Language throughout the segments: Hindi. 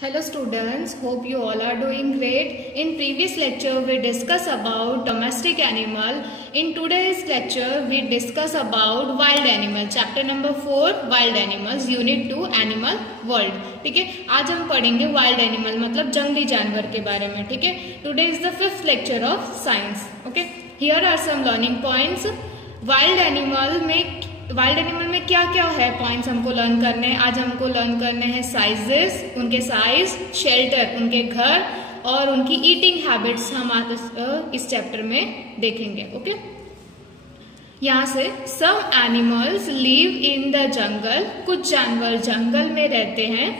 Hello students, hope you all are doing great. In previous lecture we discuss about domestic animal. In today's lecture we discuss about wild animal. Chapter number 4 wild animals, unit 2 animal world. ठीक है, आज हम पढ़ेंगे वाइल्ड एनिमल मतलब जंगली जानवर के बारे में. ठीक है, today is the 5th lecture of science. Okay, here are some learning points. Wild animal में क्या क्या है पॉइंट्स हमको लर्न करने हैं. आज हमको लर्न करने हैं साइजेस, उनके साइज, शेल्टर, उनके घर और उनकी ईटिंग हैबिट्स हम इस चैप्टर में देखेंगे. ओके, यहाँ से some animals live in the jungle, कुछ जानवर जंगल में रहते हैं.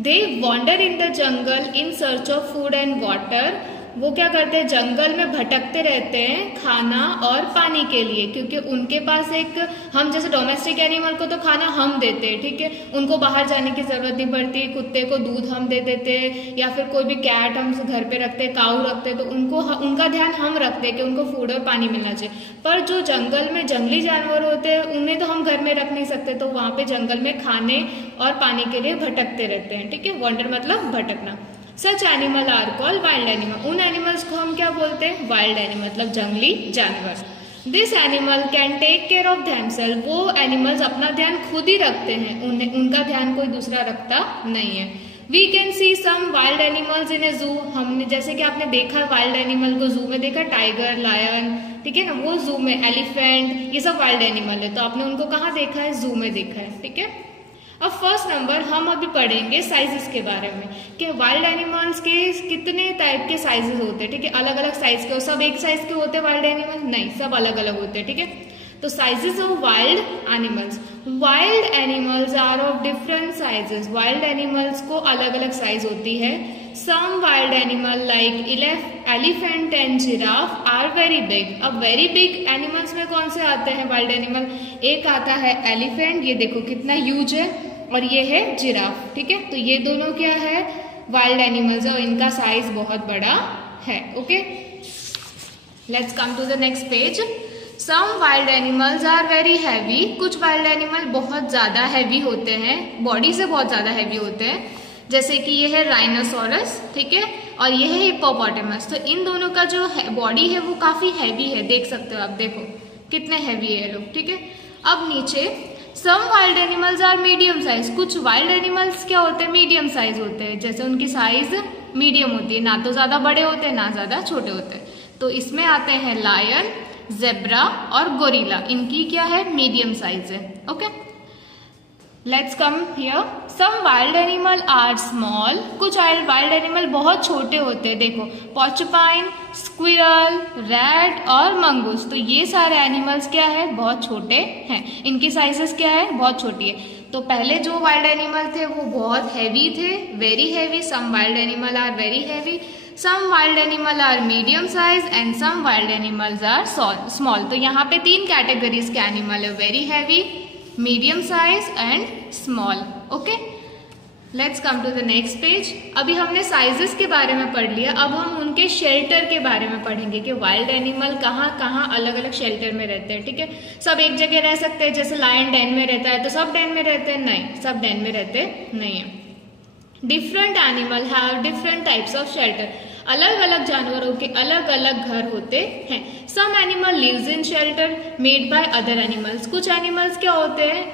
They wander in the jungle in search of food and water. वो क्या करते हैं, जंगल में भटकते रहते हैं खाना और पानी के लिए, क्योंकि उनके पास एक, हम जैसे डोमेस्टिक एनिमल को तो खाना हम देते हैं. ठीक है, उनको बाहर जाने की जरूरत नहीं पड़ती. कुत्ते को दूध हम दे देते हैं या फिर कोई भी कैट हम घर पे रखते हैं, काऊ रखते हैं, तो उनका ध्यान हम रखते हैं कि उनको फूड और पानी मिलना चाहिए. पर जो जंगल में जंगली जानवर होते हैं उन्हें तो हम घर में रख नहीं सकते, तो वहां पे जंगल में खाने और पानी के लिए भटकते रहते हैं. ठीक है, वॉन्डर मतलब भटकना. Such animal are called wild animal. उन एनिमल्स को हम क्या बोलते हैं, वाइल्ड एनिमल मतलब जंगली जानवर. This animal can take care of themself. वो एनिमल्स अपना ध्यान खुद ही रखते हैं, उनका ध्यान कोई दूसरा रखता नहीं है. We can see some wild animals in a zoo. हमने जैसे कि आपने देखा वाइल्ड एनिमल को जू में देखा, टाइगर, लायन, ठीक है ना, वो जू में, एलिफेंट, ये सब वाइल्ड एनिमल है. तो आपने उनको कहाँ देखा है, जू में देखा है. ठीक है, अब फर्स्ट नंबर हम अभी पढ़ेंगे साइजेस के बारे में कि वाइल्ड एनिमल्स के कितने टाइप के साइजेस होते हैं. ठीक है, अलग अलग साइज के. सब एक साइज के होते हैं वाइल्ड एनिमल? नहीं, सब अलग अलग होते हैं. ठीक है, तो sizes of wild animals. Wild animals are of different sizes. Wild animals को अलग अलग साइज होती है. Some wild animal like elephant and giraffe are very big. अब वेरी बिग एनिमल्स में कौन से आते हैं वाइल्ड एनिमल? एक आता है एलिफेंट, ये देखो कितना ह्यूज है, और ये है जिराफ. ठीक है, तो ये दोनों क्या है, वाइल्ड एनिमल्स है और इनका साइज बहुत बड़ा है. Okay, let's come to the next page. Some wild animals are very heavy. कुछ वाइल्ड एनिमल बहुत ज्यादा हैवी होते हैं, बॉडी से बहुत ज्यादा हैवी होते हैं. जैसे कि ये है राइनोसोरस, ठीक है, और ये है हिप्पोपोटामस. तो इन दोनों का जो बॉडी है वो काफी हैवी है, देख सकते हो आप, देखो कितने हैवी है ये लोग. ठीक है, अब नीचे some wild animals are medium size. कुछ वाइल्ड एनिमल्स क्या होते हैं, मीडियम साइज होते हैं. जैसे उनकी साइज मीडियम होती है, ना तो ज्यादा बड़े होते हैं ना ज्यादा छोटे होते हैं. तो इसमें आते हैं लायन, जेब्रा और गोरिल्ला. इनकी क्या है, मीडियम साइज है. Okay, let's come here. Some wild animal are small. कुछ वाइल्ड एनिमल बहुत छोटे होते हैं. देखो, पोर्चुपाइन, स्क्विरल, रैट और मंगूस. तो ये सारे एनिमल्स क्या है, बहुत छोटे हैं. इनकी साइजेस क्या है, बहुत छोटी है. तो पहले जो वाइल्ड एनिमल थे वो बहुत हैवी थे, very heavy. Some wild animal are very heavy. Some wild animal are medium size and some wild animals are small. तो यहाँ पे 3 कैटेगरीज के एनिमल है, very heavy, medium size and small. Okay, let's come to the next page. अभी हमने साइजेस के बारे में पढ़ लिया, अब हम उनके शेल्टर के बारे में पढ़ेंगे कि वाइल्ड एनिमल कहाँ कहाँ अलग अलग शेल्टर में रहते हैं. ठीक है, सब एक जगह रह सकते हैं. जैसे लायन डेन में रहता है तो सब डेन में रहते हैं? नहीं, सब डेन में रहते नहीं है. Different animal have different types of shelter. अलग अलग जानवरों के अलग अलग घर होते हैं. Some animal lives in shelter made by other animals. कुछ एनिमल्स क्या होते हैं,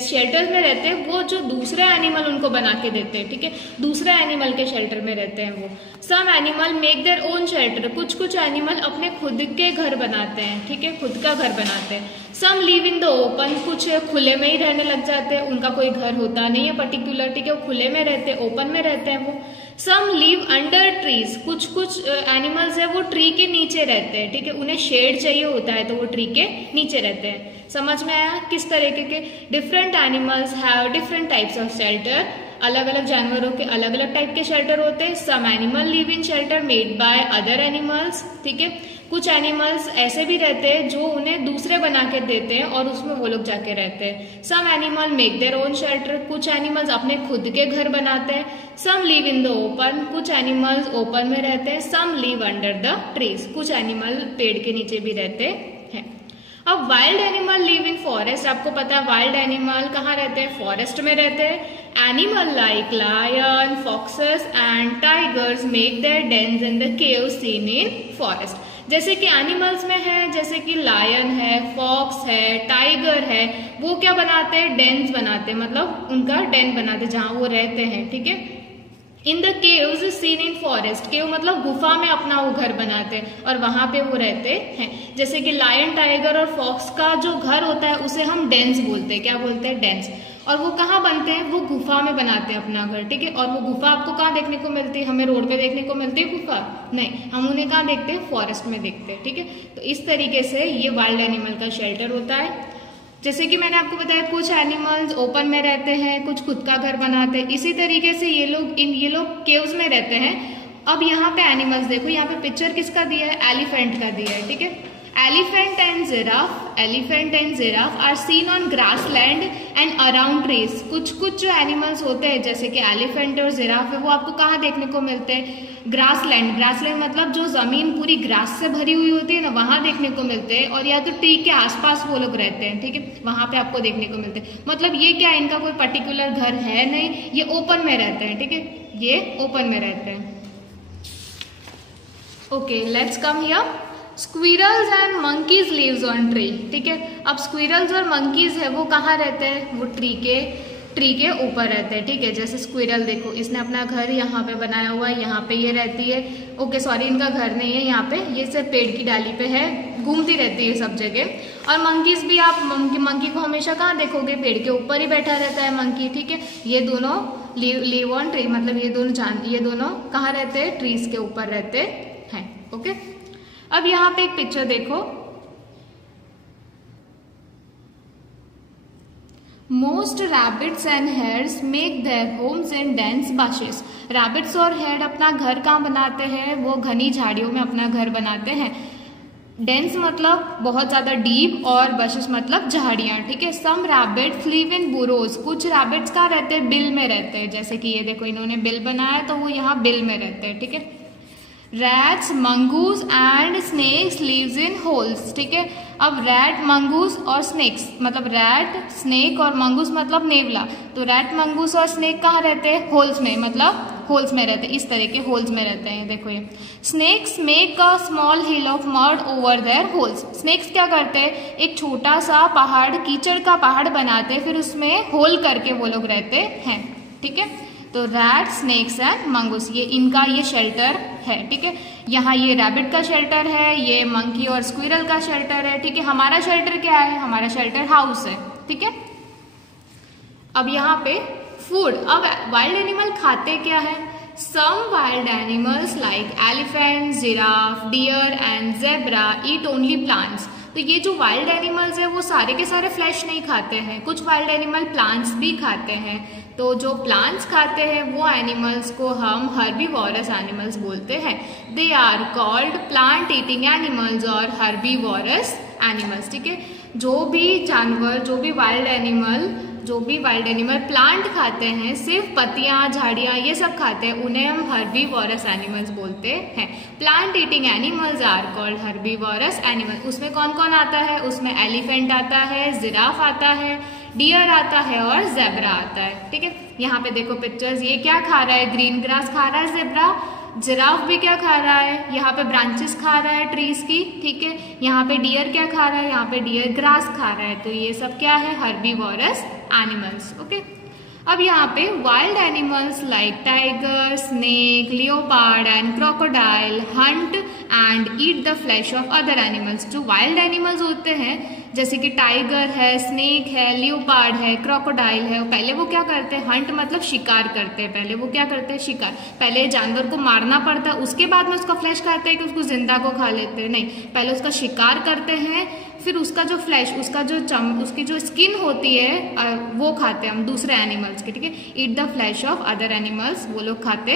शेल्टर में रहते हैं, वो जो दूसरे एनिमल उनको बना के देते हैं. ठीक है, दूसरे एनिमल के शेल्टर में रहते हैं वो. Some animal make their own shelter. कुछ एनिमल अपने खुद के घर बनाते हैं. ठीक है, खुद का घर बनाते हैं. सम लिव इन द ओपन. कुछ खुले में ही रहने लग जाते हैं, उनका कोई घर होता नहीं है पर्टिकुलर. ठीक है, वो खुले में रहते हैं, ओपन में रहते हैं वो. सम लिव अंडर ट्रीज. कुछ एनिमल्स है वो ट्री के नीचे रहते हैं. ठीक है, उन्हें शेड चाहिए होता है तो वो ट्री के नीचे रहते हैं. समझ में आया किस तरीके के different animals have different types of shelter. अलग अलग जानवरों के अलग अलग टाइप के शेल्टर होते हैं. Some animal live in shelter made by other animals. ठीक है, कुछ एनिमल्स ऐसे भी रहते हैं जो उन्हें दूसरे बना के देते हैं और उसमें वो लोग जाके रहते हैं. Some animal make their own shelter. कुछ एनिमल्स अपने खुद के घर बनाते हैं. सम लिव इन द ओपन. कुछ एनिमल्स ओपन में रहते हैं. सम लिव अंडर द ट्रीज. कुछ एनिमल पेड़ के नीचे भी रहते हैं. अब wild animal live in forest. आपको पता है वाइल्ड एनिमल कहाँ रहते हैं, फॉरेस्ट में रहते हैं. Animal like lion, foxes and tigers make their dens in the caves seen in forest. जैसे कि एनिमल्स में है, जैसे कि लायन है, फॉक्स है, टाइगर है, वो क्या बनाते हैं, डेन्स बनाते हैं, मतलब उनका डेन बनाते हैं जहां वो रहते हैं, ठीक है। In the caves seen in forest, cave मतलब गुफा में अपना वो घर बनाते हैं और वहां पे वो रहते हैं। जैसे कि लायन, टाइगर और फॉक्स का जो घर होता है उसे हम डेन्स बोलते हैं। क्या बोलते हैं, डेन्स। और वो कहाँ बनते हैं, वो गुफा में बनाते हैं अपना घर, ठीक है। और वो गुफा आपको कहाँ देखने को मिलती है, हमें रोड पे देखने को मिलती है गुफा, नहीं, हम उन्हें कहाँ देखते हैं, फॉरेस्ट में देखते हैं, ठीक है। तो इस तरीके से ये वाइल्ड एनिमल का शेल्टर होता है। जैसे कि मैंने आपको बताया कुछ एनिमल्स ओपन में रहते हैं, कुछ खुद का घर बनाते हैं, इसी तरीके से ये लोग केव्स में रहते हैं। अब यहाँ पे एनिमल्स देखो, यहाँ पे पिक्चर किसका दिया है, एलिफेंट का दिया है, ठीक है। Elephant and giraffe are seen on grass land and around trees. कुछ जो एनिमल्स होते हैं जैसे कि एलिफेंट और जिराफ है, वो आपको कहाँ देखने को मिलते हैं, ग्रास लैंड मतलब जो जमीन पूरी ग्रास से भरी हुई होती है ना, वहां देखने को मिलते हैं। और या तो ट्री के आसपास वो लोग रहते हैं, ठीक है, वहां पे आपको देखने को मिलते हैं। मतलब ये क्या, इनका कोई पर्टिकुलर घर है नहीं, ये ओपन में रहते हैं, ठीक है, ये ओपन में रहते हैं। Okay, let's come here. Squirrels and monkeys lives on tree, ठीक है। अब स्क्विरल्स और मंकीज है वो कहाँ रहते हैं, वो ट्री के ऊपर रहते हैं, ठीक है। जैसे स्क्विरल देखो, इसने अपना घर यहाँ पे बनाया हुआ है, यहाँ पे ये रहती है। ओके सॉरी, इनका घर नहीं है यहाँ पे, ये सिर्फ पेड़ की डाली पे है, घूमती रहती है सब जगह। और मंकीज भी आप मंकी को हमेशा कहाँ देखोगे, पेड़ के ऊपर ही बैठा रहता है मंकी, ठीक है। ये दोनों लिव ऑन ट्री, मतलब ये दोनों कहाँ रहते हैं, ट्रीज के ऊपर रहते हैं। ओके, अब यहाँ पे एक पिक्चर देखो। Most rabbits and hairs make their homes in dense bushes। Rabbits और हेयर अपना घर कहाँ बनाते हैं, वो घनी झाड़ियों में अपना घर बनाते हैं। डेंस मतलब बहुत ज्यादा डीप, और बशेस मतलब झाड़ियां, ठीक है। सम रैबिट्स लिव इन बुरोज। कुछ रैबिट्स कहाँ रहते हैं, बिल में रहते हैं। जैसे कि ये देखो, इन्होंने बिल बनाया तो वो यहाँ बिल में रहते हैं, ठीक है। Rats, mongoose and snakes lives in holes, ठीक है। अब रैट, मंगूस और स्नेक्स, मतलब रैट, स्नेक और मंगूस मतलब नेवला। तो रैट, मंगूस और स्नेक कहाँ रहते हैं, होल्स में, मतलब होल्स में रहते हैं, इस तरह के होल्स में रहते हैं। देखो ये snakes make a small hill of mud over their holes. Snakes क्या करते हैं, एक छोटा सा पहाड़, कीचड़ का पहाड़ बनाते हैं, फिर उसमें होल करके वो लोग रहते हैं, ठीक है। तो रैट, स्नेक्स एंड मंगूस, ये इनका ये शेल्टर है, ठीक है। यहाँ ये रैबिट का शेल्टर है, ये मंकी और स्क्विरल का शेल्टर है, ठीक है। हमारा शेल्टर क्या है, हमारा शेल्टर हाउस है, ठीक है। अब यहाँ पे फूड, अब वाइल्ड एनिमल खाते क्या है। Some wild animals like elephant, giraffe, deer and zebra eat only plants. तो ये जो वाइल्ड एनिमल्स है वो सारे के सारे फ्लैश नहीं खाते हैं, कुछ वाइल्ड एनिमल प्लांट्स भी खाते हैं। तो जो प्लांट्स खाते हैं वो एनिमल्स को हम हर्बीवोरस एनिमल्स बोलते हैं। They are called plant eating animals और हर्बीवोरस एनिमल्स, ठीक है। जो भी जानवर, जो भी वाइल्ड एनिमल प्लांट खाते हैं, सिर्फ पत्तियां, झाड़ियां, ये सब खाते हैं, उन्हें हम हर्बीवोरस एनिमल्स बोलते हैं। Plant eating animals are called herbivorous animal. उसमें कौन कौन आता है, उसमें एलिफेंट आता है, जिराफ आता है, डियर आता है और जेब्रा आता है, ठीक है। यहाँ पे देखो पिक्चर्स, ये क्या खा रहा है, ग्रीन ग्रास खा रहा है जेब्रा। जिराफ भी क्या खा रहा है, यहाँ पे ब्रांचेस खा रहा है ट्रीज की, ठीक है। यहाँ पे डियर क्या खा रहा है, यहाँ पे डियर ग्रास खा रहा है। तो ये सब क्या है, हर्बीवोरस एनिमल्स, ओके। अब यहाँ पे wild animals like tiger, snake, leopard and crocodile Hunt and eat the flesh of other animals. जो वाइल्ड एनिमल्स होते हैं जैसे कि टाइगर है, स्नेक है, लियोपार्ड है, क्रोकोडाइल है, पहले वो क्या करते हैं, हंट मतलब शिकार करते हैं। पहले वो क्या करते हैं, शिकार। पहले जानवर को मारना पड़ता है, उसके बाद में उसका फ्लैश खाते हैं कि उसको जिंदा को खा लेते हैं, नहीं, पहले उसका शिकार करते हैं, फिर उसका जो फ्लैश, उसकी जो स्किन होती है वो खाते हैं हम दूसरे एनिमल्स के, ठीक है। Eat the flesh of other animals, वो लोग खाते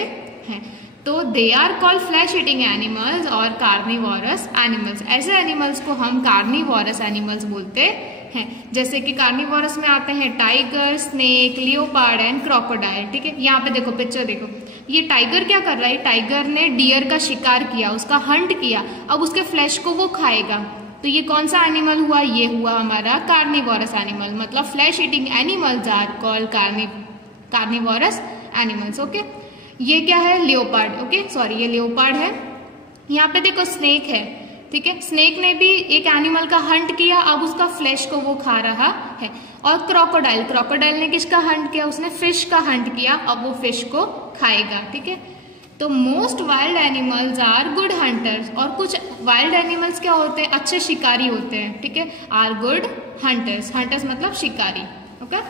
हैं। तो they are called flesh eating animals और कार्निवोरस एनिमल्स। ऐसे एनिमल्स को हम कार्निवोरस एनिमल्स बोलते हैं। जैसे कि कार्निवोरस में आते हैं tiger, snake, leopard and crocodile, ठीक है। यहाँ पे देखो पिक्चर देखो, ये टाइगर क्या कर रहा है, टाइगर ने डियर का शिकार किया, उसका हंट किया, अब उसके फ्लैश को वो खाएगा। तो ये कौन सा एनिमल हुआ, ये हुआ हमारा कार्निवोरस एनिमल। मतलब flesh eating animals are called carnivorous animals. Okay, ये क्या है? लियोपार्ड। ओके सॉरी, ये लियोपार्ड है। यहाँ पे देखो स्नेक है, ठीक है, स्नेक ने भी एक एनिमल का हंट किया, अब उसका फ्लैश को वो खा रहा है। और क्रोकोडाइल, क्रोकोडाइल ने किसका हंट किया? उसने फिश का हंट किया, अब वो फिश को खाएगा। ठीक है, तो most wild animals are good hunters, और कुछ वाइल्ड एनिमल्स क्या होते हैं? अच्छे शिकारी होते हैं। ठीक है, आर गुड हंटर्स, हंटर्स मतलब शिकारी। Okay,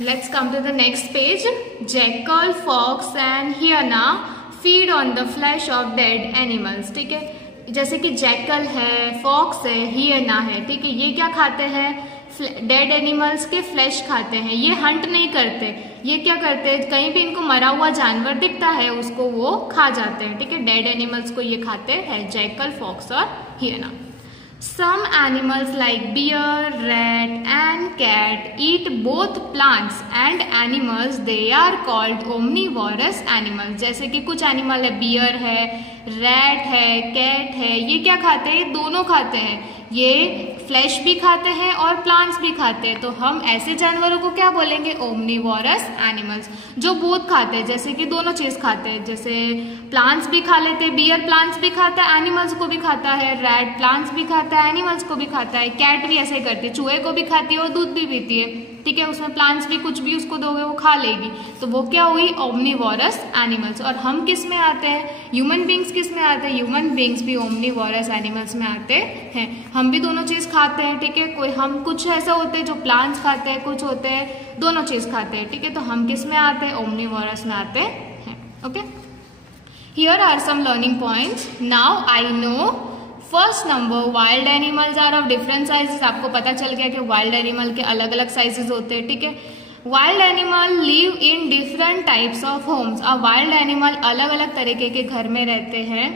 let's come to the next page. Jackal, fox and hyena feed on the flesh of dead animals. ठीक है, जैसे कि जैकल है, फॉक्स है, हियना है, ठीक है, ये क्या खाते हैं? डेड एनिमल्स के फ्लैश खाते हैं। ये हंट नहीं करते, ये क्या करते हैं? कहीं भी इनको मरा हुआ जानवर दिखता है उसको वो खा जाते हैं। ठीक है, डेड एनिमल्स को ये खाते हैं, जैकल, फॉक्स और हियना। Some animals like bear, rat and cat eat both plants and animals. They are called omnivorous animals. जैसे कि कुछ एनिमल है, बियर है, रैट है, कैट है, ये क्या खाते हैं? दोनों खाते हैं, ये फ्लैश भी खाते हैं और प्लांट्स भी खाते हैं। तो हम ऐसे जानवरों को क्या बोलेंगे? ओमनीवोरस एनिमल्स, जो बोथ खाते हैं, जैसे कि दोनों चीज खाते हैं। जैसे प्लांट्स भी खा लेते हैं, बियर प्लांट्स भी खाता है, एनिमल्स को भी खाता है, रैट प्लांट्स भी खाता है, एनिमल्स को भी खाता है, कैट भी ऐसे ही करती है, चूहे को भी खाती है और दूध भी पीती है। ठीक है, उसमें प्लांट्स भी कुछ भी उसको दोगे वो खा लेगी, तो वो क्या हुई? Omnivorous animals. और हम किस में आते हैं? ह्यूमन बींग्स किस में आते हैं? ह्यूमन बींग्स भी ओमनीवोरस एनिमल्स में आते हैं। हम भी दोनों चीज खाते हैं। ठीक है, कोई हम कुछ ऐसा होते हैं जो प्लांट्स खाते हैं, कुछ होते हैं दोनों चीज खाते हैं। ठीक है, तो हम किस में आते हैं? ओमनीवोरस में आते हैं। Okay, here are some learning points. Now I know first number, wild animals are of different sizes. आपको पता चल गया कि वाइल्ड एनिमल के अलग अलग साइजेस होते हैं। ठीक है, wild animal live in different types of homes. अब वाइल्ड एनिमल अलग अलग तरीके के घर में रहते हैं।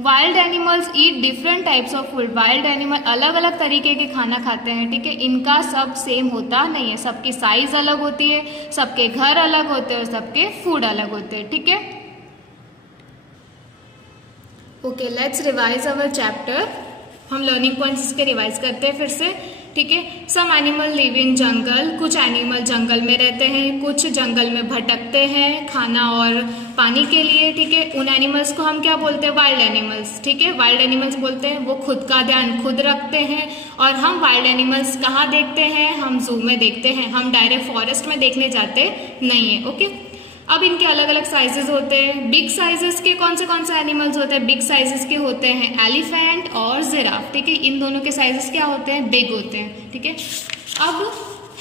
Wild animals eat different types of food. Wild animal अलग अलग तरीके के खाना खाते हैं। ठीक है, इनका सब सेम होता नहीं है, सबकी साइज अलग होती है, सबके घर अलग होते हैं और सबके फूड अलग होते हैं। ठीक है, okay, let's revise our chapter. हम लर्निंग पॉइंट्स इसके रिवाइज करते हैं फिर से। ठीक है, सम एनिमल लिव इन जंगल। कुछ एनिमल जंगल में रहते हैं, कुछ जंगल में भटकते हैं खाना और पानी के लिए। ठीक है, उन एनिमल्स को हम क्या बोलते हैं? Wild animals. ठीक है, वाइल्ड एनिमल्स बोलते हैं, वो खुद का ध्यान खुद रखते हैं। और हम वाइल्ड एनिमल्स कहाँ देखते हैं? हम जू में देखते हैं, हम डायरेक्ट फॉरेस्ट में देखने जाते नहीं है। ओके, अब इनके अलग अलग साइजेस होते हैं। बिग साइजेस के कौन से एनिमल्स होते हैं? बिग साइजेस के होते हैं एलिफेंट और जिराफ। ठीक है, इन दोनों के साइजेस क्या होते हैं? बिग होते हैं। ठीक है, अब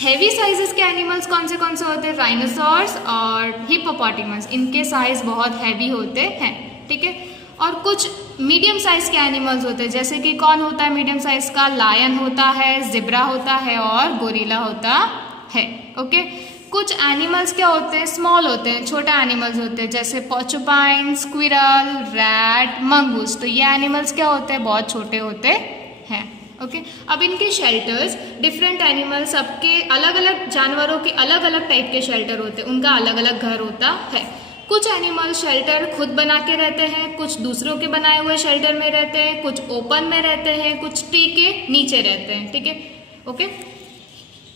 हेवी साइजेस के एनिमल्स कौन से होते हैं? राइनोसॉर्स और हिप्पोपोटामस। इनके साइज बहुत हैवी होते हैं। ठीक है, और कुछ मीडियम साइज के एनिमल्स होते हैं, जैसे कि कौन होता है मीडियम साइज का? लायन होता है, जिब्रा होता है और गोरिल्ला होता है। ओके, कुछ एनिमल्स क्या होते हैं? स्मॉल होते हैं, छोटे एनिमल्स होते हैं, जैसे पोर्चुपाइन, स्क्विरल, रैट, मंगूस। तो ये एनिमल्स क्या होते हैं? बहुत छोटे होते हैं। ओके, अब इनके शेल्टर्स, डिफरेंट एनिमल, सबके अलग अलग जानवरों के अलग अलग टाइप के शेल्टर होते हैं, उनका अलग अलग घर होता है। कुछ एनिमल शेल्टर खुद बना के रहते हैं, कुछ दूसरों के बनाए हुए शेल्टर में रहते हैं, कुछ ओपन में रहते हैं, कुछ ट्री के नीचे रहते हैं। ठीक है, okay,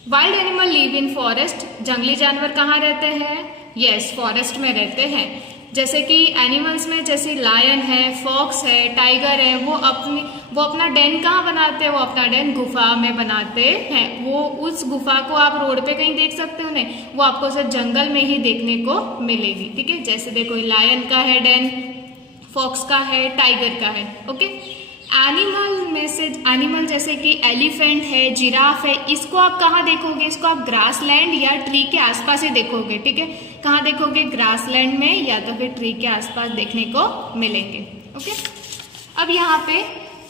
wild animal live in forest. जंगली जानवर कहाँ रहते हैं? यस, फॉरेस्ट में रहते हैं। जैसे कि एनिमल्स में जैसे लायन है, फॉक्स है, टाइगर है, वो अपना डेन कहाँ बनाते हैं? वो अपना डेन गुफा में बनाते हैं। वो उस गुफा को आप रोड पे कहीं देख सकते हो नहीं, वो आपको सिर्फ जंगल में ही देखने को मिलेगी। ठीक है, जैसे देखो लायन का है डेन, फॉक्स का है, टाइगर का है। ओके, एनिमल जैसे कि एलिफेंट है, जिराफ है, इसको आप कहाँ देखोगे? इसको आप ग्रासलैंड या ट्री के आसपास ही देखोगे। ठीक है, कहाँ देखोगे? ग्रासलैंड में या तो फिर ट्री के आसपास देखने को मिलेंगे। ओके, अब यहाँ पे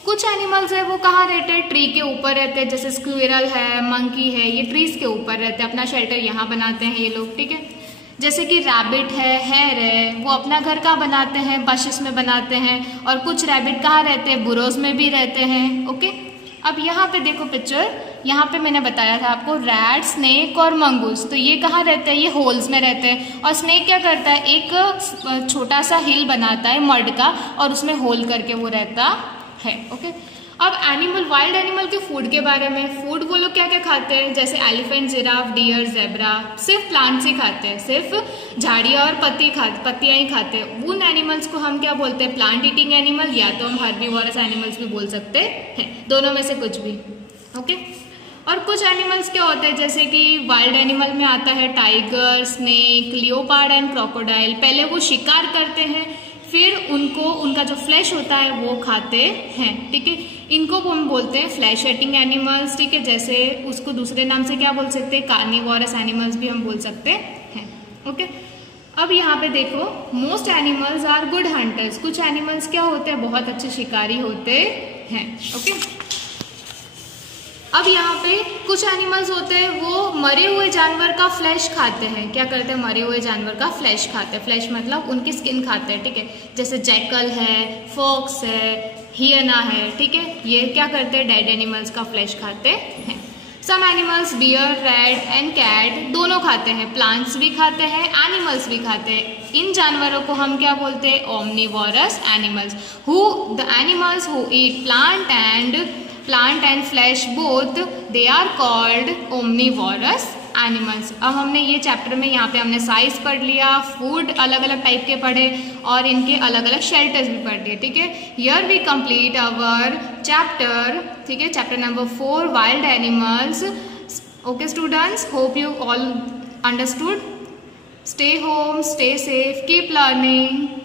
कुछ एनिमल्स है वो कहाँ रहते हैं? ट्री के ऊपर रहते हैं, जैसे स्क्विरल है, मंकी है, ये ट्रीज के ऊपर रहते हैं, अपना शेल्टर यहाँ बनाते हैं ये लोग। ठीक है, जैसे कि रैबिट है, हेयर है, वो अपना घर कहाँ बनाते हैं? बशेस में बनाते हैं। और कुछ रैबिट कहाँ रहते हैं? बुरोज में भी रहते हैं। ओके, अब यहाँ पे देखो पिक्चर, यहाँ पे मैंने बताया था आपको रैट, स्नेक और मंगूस। तो ये कहाँ रहते हैं? ये होल्स में रहते हैं। और स्नेक क्या करता है? एक छोटा सा हिल बनाता है मड का और उसमें होल करके वो रहता है। ओके, अब एनिमल, वाइल्ड एनिमल के फूड के बारे में, फूड वो लोग क्या क्या खाते हैं, जैसे एलिफेंट, जिराफ, डियर, जेब्रा सिर्फ प्लांट्स ही खाते हैं, सिर्फ झाड़ियाँ और पत्तियाँ ही खाते हैं। उन एनिमल्स को हम क्या बोलते हैं, प्लांट ईटिंग एनिमल, या तो हम हर्बीवोरस एनिमल्स भी बोल सकते हैं, दोनों में से कुछ भी। ओके। और कुछ एनिमल्स क्या होते हैं, जैसे कि वाइल्ड एनिमल में आता है tiger, snake, leopard and crocodile. पहले वो शिकार करते हैं, फिर उनका जो फ्लैश होता है वो खाते हैं, ठीक है। इनको हम बोलते हैं फ्लैश ईटिंग एनिमल्स, ठीक है। जैसे उसको दूसरे नाम से क्या बोल सकते हैं, कार्निवोरस एनिमल्स भी हम बोल सकते हैं, ओके। अब यहाँ पे देखो, most animals are good hunters. कुछ एनिमल्स क्या होते हैं, बहुत अच्छे शिकारी होते हैं, ओके। अब यहाँ पे कुछ एनिमल्स होते हैं वो मरे हुए जानवर का फ्लैश खाते हैं। क्या करते हैं, मरे हुए जानवर का फ्लैश खाते हैं। फ्लैश मतलब उनकी स्किन खाते हैं, ठीक है। जैसे जैकल है, फॉक्स है, हियना है, ठीक है। ये क्या करते हैं, डेड एनिमल्स का फ्लैश खाते हैं। Some animals, deer, rat and cat, दोनों खाते हैं, प्लांट्स भी खाते हैं, एनिमल्स भी खाते हैं। इन जानवरों को हम क्या बोलते हैं, omnivorous animals. The animals who eat plant and flesh both, they are called omnivorous animals। अब हमने ये चैप्टर में यहाँ पे हमने साइज पढ़ लिया, फूड अलग अलग टाइप के पढ़े और इनके अलग अलग शेल्टर्स भी पढ़ लिए, ठीक है। Here we complete our chapter, ठीक है, chapter number 4 wild animals. Okay students, hope you all understood. Stay home, stay safe, keep learning.